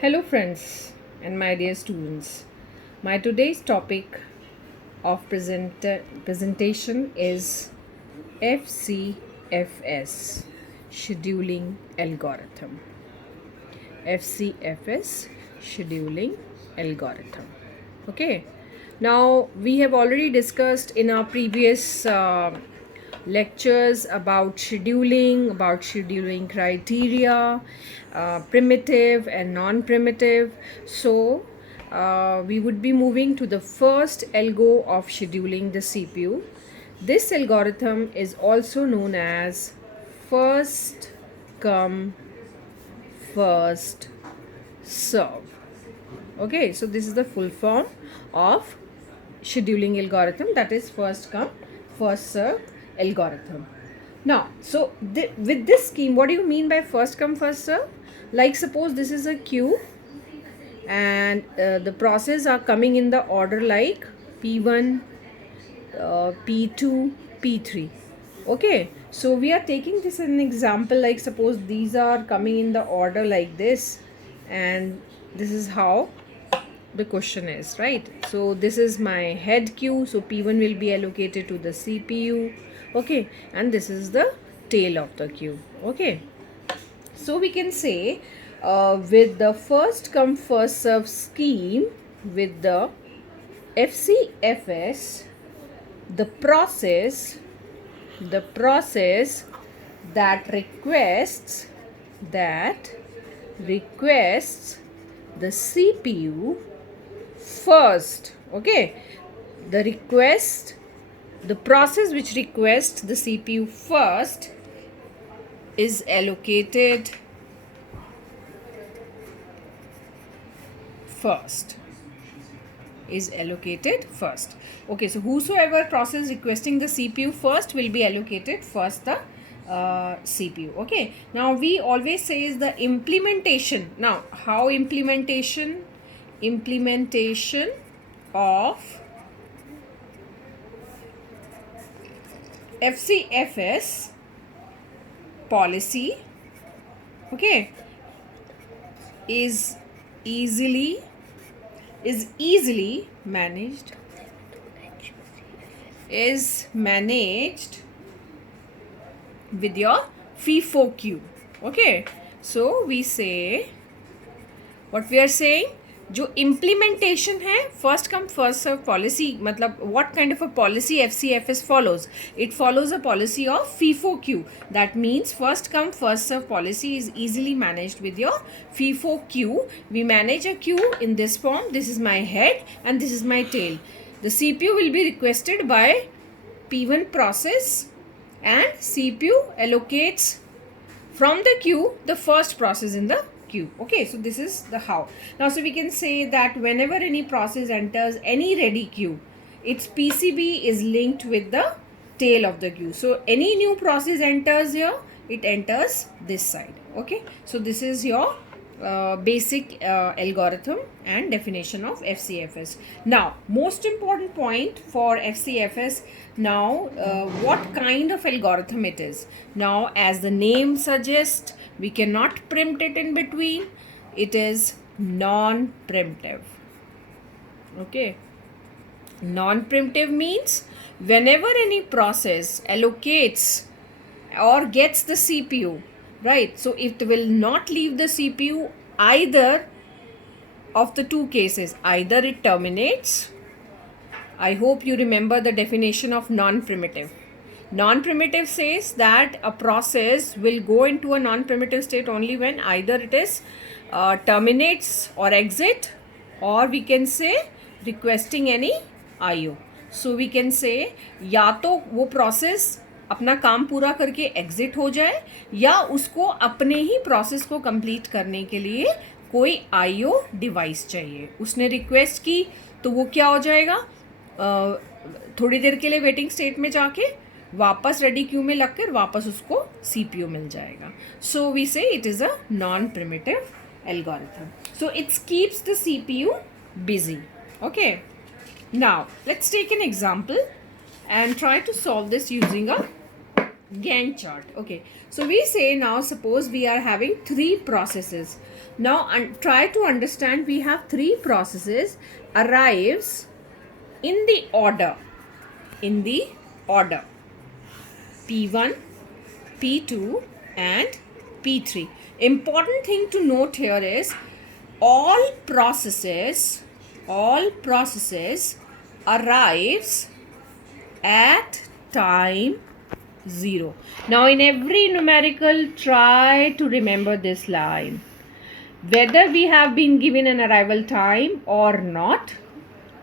Hello, friends, and my dear students. My today's topic of presentation is FCFS scheduling algorithm. FCFS scheduling algorithm. Okay, now we have already discussed in our previous lectures about scheduling criteria, primitive and non-primitive. So we would be moving to the first algo of scheduling the CPU. This algorithm is also known as first come first serve. Okay, so this is the full form of scheduling algorithm, that is first come first serve algorithm. Now, so with this scheme, what do you mean by first come first serve? Like suppose this is a queue and the process are coming in the order like P1, P2, P3. Okay, so we are taking this as an example, like suppose these are coming in the order like this, and this is how the question is, right? So this is my head queue, so P1 will be allocated to the CPU. Okay, and this is the tail of the queue. Okay, so we can say with the first come first serve scheme, with the FCFS, the process that requests the CPU first. Okay, the process which requests the CPU first is allocated first. Okay, so whosoever process requesting the CPU first will be allocated first the CPU. Okay, now we always say is the implementation. Now how implementation of FCFS policy, okay, is easily managed with your FIFO queue. Okay, so we say, what we are saying, जो implementation है first come first serve policy, मतलब what kind of a policy FCFS follows? It follows a policy of FIFO queue. That means first come first serve policy is easily managed with your FIFO queue. We manage a queue in this form. This is my head and this is my tail. The CPU will be requested by P1 process and CPU allocates from the queue the first process in the queue. Okay, so this is the how. Now, so we can say that whenever any process enters any ready queue, its PCB is linked with the tail of the queue. So any new process enters here, it enters this side. Okay, so this is your basic algorithm and definition of FCFS. Now, most important point for FCFS, now what kind of algorithm it is. Now, as the name suggests, we cannot preempt it in between. It is non-preemptive. Okay, non-preemptive means whenever any process allocates or gets the CPU, right, so it will not leave the CPU either of the two cases. Either it terminates. I hope you remember the definition of non-primitive. Non-primitive says that a process will go into a non-primitive state only when either it is terminates or exit, or we can say requesting any IO. So we can say या तो वो process अपना काम पूरा करके exit हो जाए, या उसको अपने ही प्रोसेस को कंप्लीट करने के लिए कोई आईओ डिवाइस चाहिए. उसने रिक्वेस्ट की तो वो क्या हो जाएगा, थोड़ी देर के लिए वेटिंग स्टेट में जाके वापस रेडी क्यू में लगकर वापस उसको CPU मिल जाएगा. सो वी से it is a non primitive algorithm. So it's keeps the CPU busy. Okay, now let's take an example and try to solve this using a Gantt chart. Okay, so we say now suppose we are having three processes. Now try to understand, we have three processes arrives in the order. P1, P2 and P3. Important thing to note here is all processes arrives at time 0. Now in every numerical, try to remember this line. Whether we have been given an arrival time or not,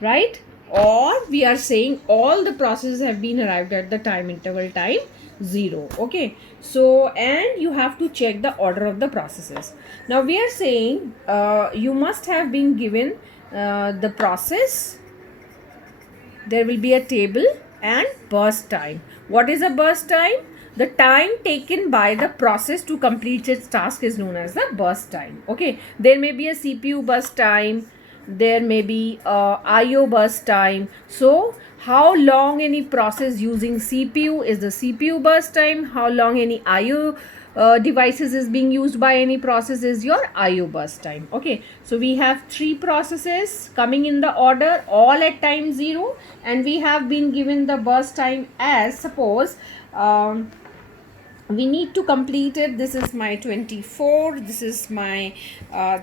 right? Or we are saying all the processes have been arrived at the time interval time 0. Okay. So, and you have to check the order of the processes. Now we are saying you must have been given the process. There will be a table and burst time. What is a burst time? The time taken by the process to complete its task is known as the burst time. Okay. There may be a CPU burst time. There may be IO burst time. So how long any process using CPU is the CPU burst time. How long any IO devices is being used by any process is your IO burst time. Okay, so we have three processes coming in the order, all at time 0, and we have been given the burst time as, suppose we need to complete it. This is my 24, this is my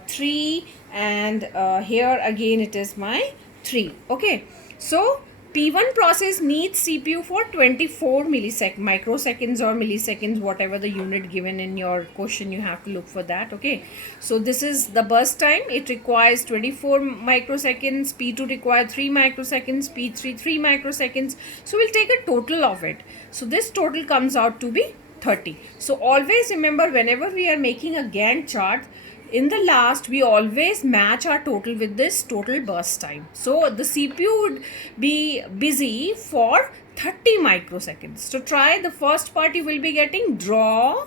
3, and here again it is my 3. Okay, so P1 process needs CPU for 24 microseconds or milliseconds, whatever the unit given in your question, you have to look for that. Okay, so this is the burst time. It requires 24 microseconds. P2 requires 3 microseconds, P3 3 microseconds. So we'll take a total of it. So this total comes out to be 30. So always remember, whenever we are making a Gantt chart, in the last we always match our total with this total burst time. So the CPU would be busy for 30 microseconds. So try the first part, you will be getting draw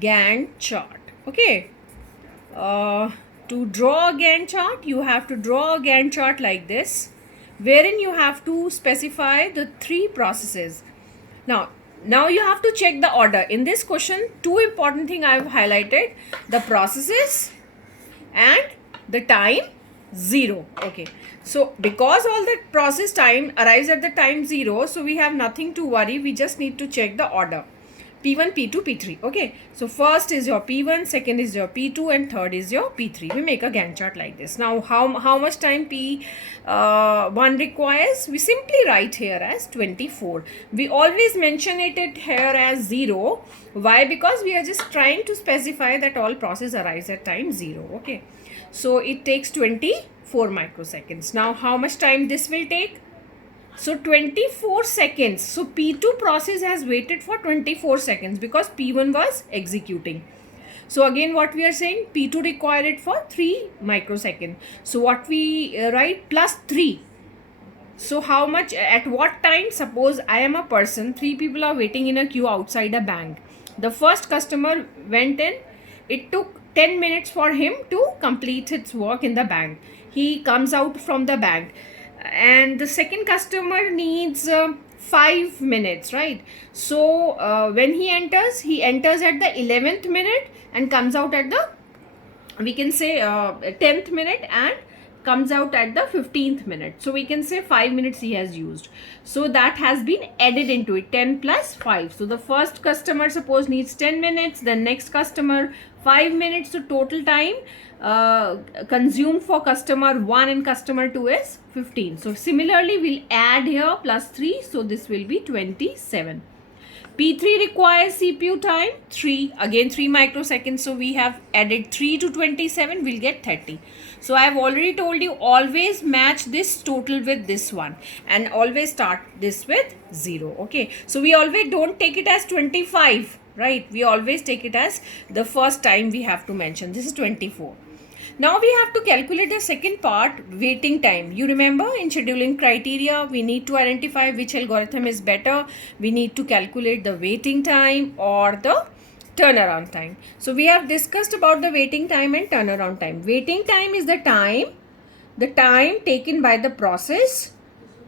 Gantt chart. Okay, to draw a Gantt chart, you have to draw a Gantt chart like this, wherein you have to specify the three processes. Now you have to check the order. In this question, two important things I have highlighted: the processes and the time 0. Okay, so because all the process time arrives at the time 0, so we have nothing to worry. We just need to check the order. P1, P2, P3. Okay, so first is your P1, second is your P2, and third is your P3. We make a Gantt chart like this. Now how much time P1 requires? We simply write here as 24. We always mention it here as 0. Why? Because we are just trying to specify that all process arrives at time 0. Okay, so it takes 24 microseconds. Now how much time this will take? So 24 seconds. So P2 process has waited for 24 seconds because P1 was executing. So again what we are saying, P2 required it for 3 microseconds. So what we write, plus 3. So how much, at what time? Suppose I am a person, 3 people are waiting in a queue outside a bank. The first customer went in. It took 10 minutes for him to complete his work in the bank. He comes out from the bank. And the second customer needs 5 minutes, right? So when he enters at the 11th minute and comes out at the, we can say 10th minute, and comes out at the 15th minute. So we can say 5 minutes he has used. So that has been added into it, 10 plus 5. So the first customer suppose needs 10 minutes, the next customer 5 minutes. So total time consumed for customer 1 and customer 2 is 15. So similarly we'll add here plus 3. So this will be 27. P3 requires CPU time 3, again 3 microseconds. So we have added 3 to 27, we'll get 30. So I have already told you, always match this total with this one and always start this with 0. Okay, so we always don't take it as 25, right? We always take it as the first time we have to mention. This is 24. Now we have to calculate the second part, waiting time. You remember in scheduling criteria, we need to identify which algorithm is better. We need to calculate the waiting time or the turnaround time. So we have discussed about the waiting time and turnaround time. Waiting time is the time taken by the process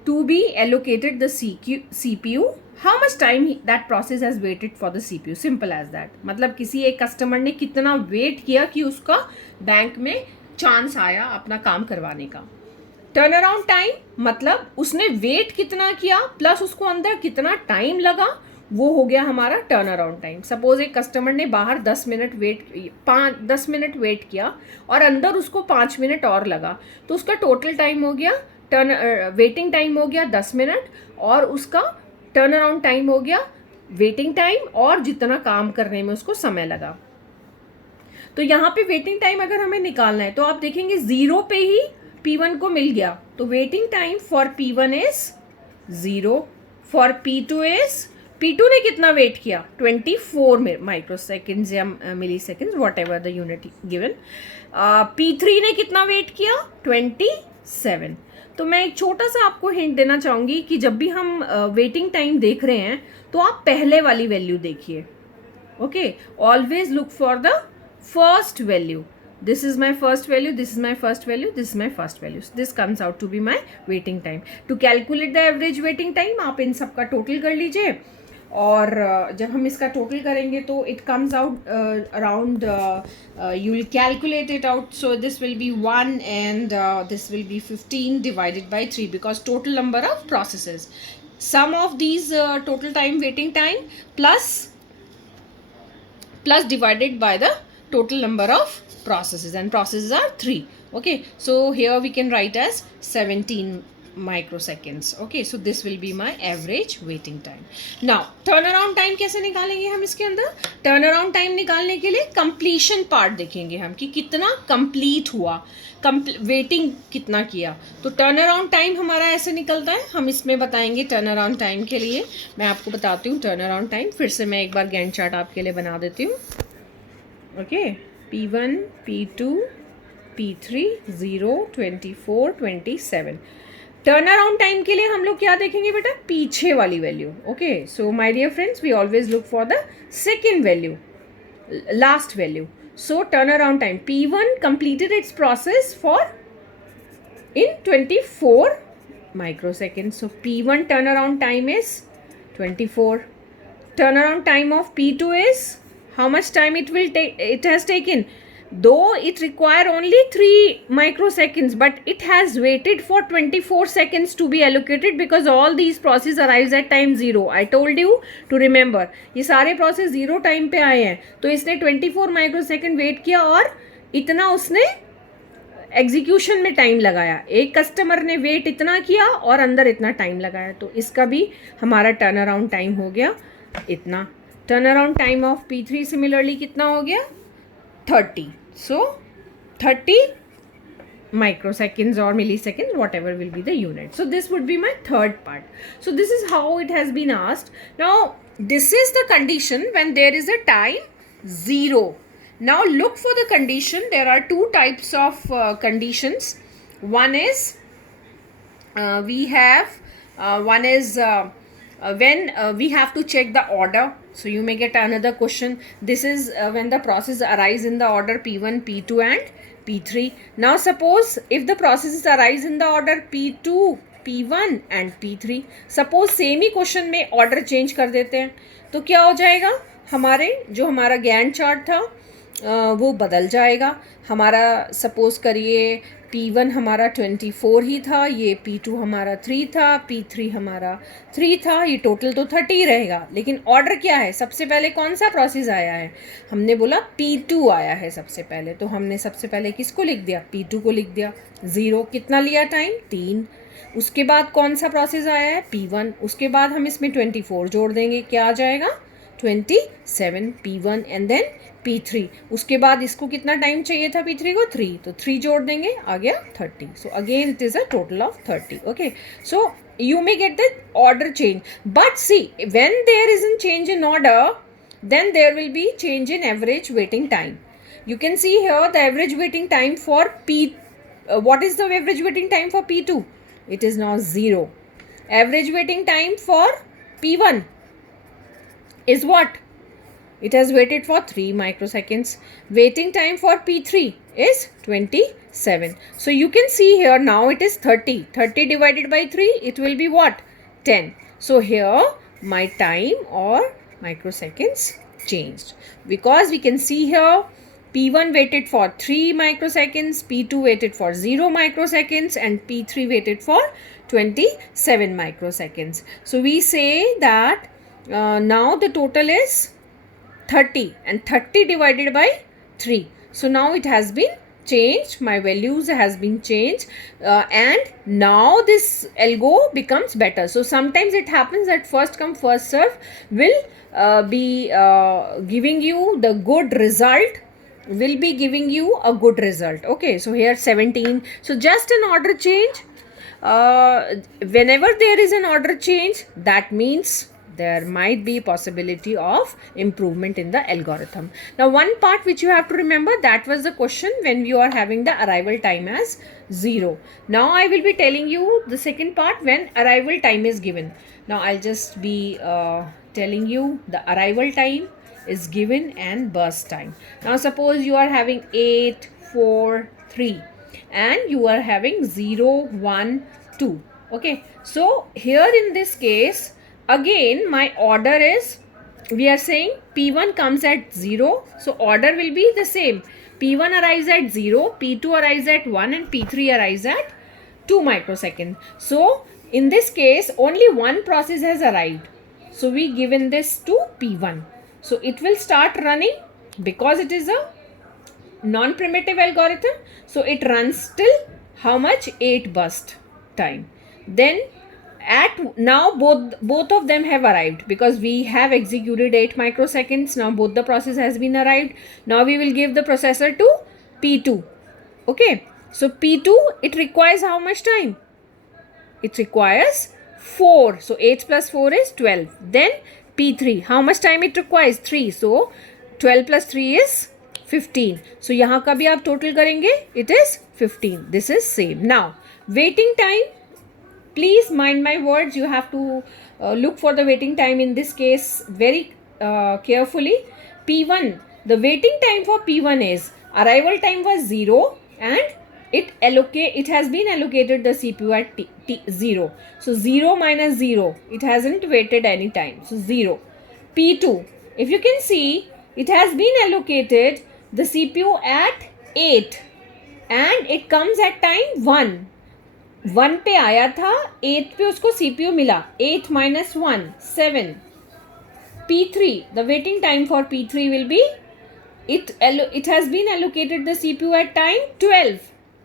to be allocated the CPU, how much time that process has waited for the CPU. Simple as that. मतलब किसी एक customer ने कितना wait किया कि उसका bank में chance आया अपना काम करवाने का. टर्न अराउंड टाइम मतलब उसने वेट कितना किया प्लस उसको अंदर कितना टाइम लगा, वो हो गया हमारा टर्न अराउंड टाइम. सपोज एक कस्टमर ने बाहर 10 मिनट वेट किया और अंदर उसको 5 मिनट और लगा, तो उसका टोटल टाइम हो गया, वेटिंग टाइम हो गया 10 मिनट और उसका टर्न अराउंड टाइम हो गया वेटिंग टाइम और जितना काम करने में उसको समय लगा. तो यहाँ पे वेटिंग टाइम अगर हमें निकालना है तो आप देखेंगे 0 पे ही P1 को मिल गया, तो waiting time for P1 is 0. For P2 is, P2 ने कितना वेट किया 24 माइक्रो सेकेंड्स या milliseconds, whatever the unit given. P3 ने कितना वेट किया 27. तो मैं एक छोटा सा आपको हिंट देना चाहूँगी कि जब भी हम वेटिंग टाइम देख रहे हैं तो आप पहले वाली वैल्यू देखिए. Okay, always look for the first value. This is my first value, this is my first value, this is my first value. So this comes out to be my waiting time. To calculate the average waiting time, आप इन सब का total कर लीजिए और जब हम इसका total करेंगे तो it comes out around, you will calculate it out. So this will be 1 and this will be 15 divided by 3 because total number of processes. Sum of these total time waiting time plus divided by the total number of processes, and processes are 3. Okay, so here we can write as 17 microseconds. Okay, so this will be my average waiting time. Now turnaround time कैसे निकालेंगे हम इसके अंदर? turnaround time निकालने के लिए completion part देखेंगे हम कि कितना complete हुआ, वेटिंग कितना किया. तो टर्न अराउंड टाइम हमारा ऐसे निकलता है. हम इसमें बताएंगे टर्न अराउंड टाइम के लिए. मैं आपको बताती हूँ टर्न अराउंड टाइम. फिर से मैं एक बार गैंट चार्ट आपके लिए बना देती हूँ. Okay, P1, P2, P3, 0, 24, 27. Turn around time के लिए हम लोग क्या देखेंगे बेटा? पीछे वाली value. Okay, so my dear friends, we always look for the second value, last value. So turnaround time, P1 completed its process for in 24 microseconds. So P1 turnaround time is 24. Turnaround time of P2 is how much time it will take? It has taken, though it require only 3 microseconds, but it has waited for 24 seconds to be allocated because all these process arrives at time 0. I told you to remember, ये सारे process 0 time पे आए हैं, तो इसने 24 microsecond wait किया और इतना उसने एग्जीक्यूशन में टाइम लगाया. एक कस्टमर ने वेट इतना किया और अंदर इतना टाइम लगाया, तो इसका भी हमारा टर्न अराउंड टाइम हो गया इतना. Turn around time of P3 similarly कितना हो गया 30. So 30 microseconds or milliseconds, whatever will be the unit. So this would be my third part. So this is how it has been asked. Now this is the condition when there is a time 0. Now look for the condition. There are two types of conditions. One is we have one is when we have to check the order. So you may get another question. This is when the process arise in the order P1, P2 and P3. Now suppose if the processes arise in the order P2, P1 and P3. Suppose same he question में order change कर देते हैं तो क्या हो जाएगा? जो हमारा गैंट चार्ट था वो बदल जाएगा. हमारा सपोज करिए P1 हमारा 24 ही था, ये P2 हमारा 3 था, P3 हमारा 3 था, ये टोटल तो 30 रहेगा. लेकिन ऑर्डर क्या है? सबसे पहले कौन सा प्रोसेस आया है? हमने बोला P2 आया है सबसे पहले, तो हमने सबसे पहले किसको लिख दिया? P2 को लिख दिया. 0 कितना लिया टाइम? 3. उसके बाद कौन सा प्रोसेस आया है? P1. उसके बाद हम इसमें 24 जोड़ देंगे, क्या आ जाएगा? 27 P1 एंड देन P3. उसके बाद इसको कितना टाइम चाहिए था P3 को? 3. तो 3 जोड़ देंगे, आ गया 30. So again it is a total of 30. Okay, so you may get the order change, but see, when there isn't change in order, then there will be change in average waiting time. You can see here the average waiting time for what is the average waiting time for P2? It is now 0. Average waiting time for P1 is what? It has waited for 3 microseconds. Waiting time for P3 is 27. So you can see here now it is 30. 30 divided by 3, it will be what? 10. So here my time or microseconds changed. Because we can see here P1 waited for 3 microseconds, P2 waited for 0 microseconds and P3 waited for 27 microseconds. So we say that now the total is 30 and 30 divided by 3. So now it has been changed, my values has been changed and now this algo becomes better. So sometimes it happens that first come first serve will be giving you the good result, will be giving you a good result. Okay, so here 17. So just an order change. Whenever there is an order change, that means there might be possibility of improvement in the algorithm. Now one part which you have to remember, that was the question when you are having the arrival time as 0. Now I will be telling you the second part when arrival time is given. Now I'll just be telling you the arrival time is given and burst time. Now suppose you are having 8, 4, 3 and you are having 0, 1, 2. Okay, so here in this case again my order is, we are saying P1 comes at 0, so order will be the same. P1 arrives at 0, P2 arrives at 1 and P3 arrives at 2 microseconds. So in this case only one process has arrived, so we given this to P1. So it will start running because it is a non-primitive algorithm. So it runs till how much? 8 burst time. Then at now both of them have arrived because we have executed 8 microseconds. Now both the process has been arrived. Now we will give the processor to P2. Okay. So P2, it requires how much time? It requires 4. So 8 plus 4 is 12. Then P3, how much time it requires? 3. So 12 plus 3 is 15. So यहाँ का भी आप total करेंगे, it is 15. This is same. Now waiting time, please mind my words, you have to look for the waiting time in this case very carefully. P1, the waiting time for P1 is, arrival time was 0 and it has been allocated the CPU at 0. So 0 minus 0, it hasn't waited any time. So 0. P2, if you can see, it has been allocated the CPU at 8 and it comes at time 1. 1 पे आया था, 8 पे उसको CPU मिला, 8 minus 1, 7. P3, the waiting time for P3 will be, it has been allocated the CPU at time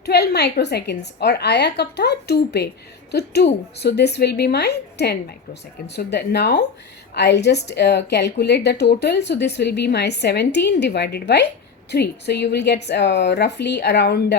12 microseconds और आया कब था? 2 पे, तो 2. So this will be my 10 microseconds. So that now I'll just calculate the total. So this will be my 17 divided by 3. So you will get roughly around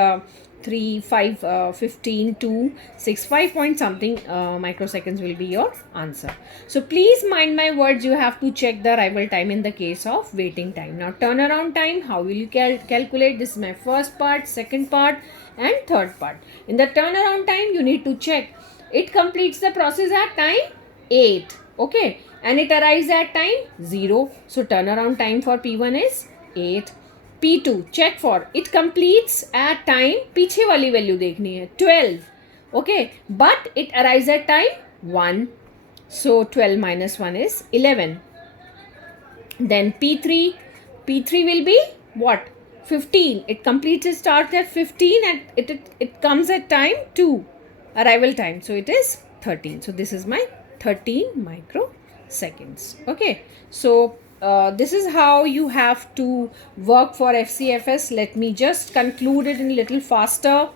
3, 5, 15, 2, 6, 5 point something microseconds will be your answer. So please mind my words, you have to check the arrival time in the case of waiting time. Now turnaround time, how will you calculate? This is my first part, second part and third part. In the turnaround time, you need to check. It completes the process at time 8. Okay. And it arrives at time 0. So turnaround time for P1 is 8. P2, check for, it completes at time, पीछे वाली value देखनी है, 12. Okay. But it arrives at time 1. So 12 minus 1 is 11. Then P3 will be what? 15. It completes its start at 15 and it comes at time 2. Arrival time. So it is 13. So this is my 13 microseconds. Okay. So this is how you have to work for FCFS. Let me just conclude it in a little faster.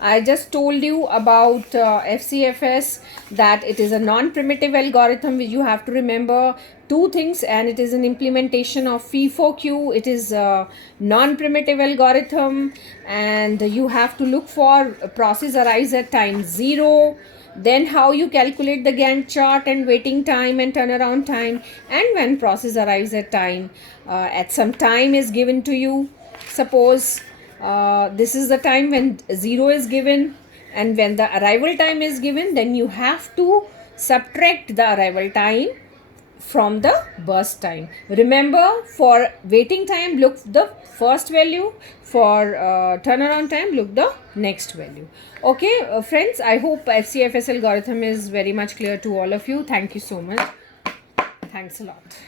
I just told you about FCFS, that it is a non-primitive algorithm which you have to remember two things, and it is an implementation of FIFO-Q. It is a non-primitive algorithm and you have to look for process arrives at time 0. Then how you calculate the Gantt chart and waiting time and turnaround time, and when process arrives at time, at some time is given to you. Suppose this is the time when 0 is given, and when the arrival time is given, then you have to subtract the arrival time from the burst time. Remember, for waiting time, look the first value. For turnaround time, look the next value. Okay, friends, I hope FCFS algorithm is very much clear to all of you. Thank you so much. Thanks a lot.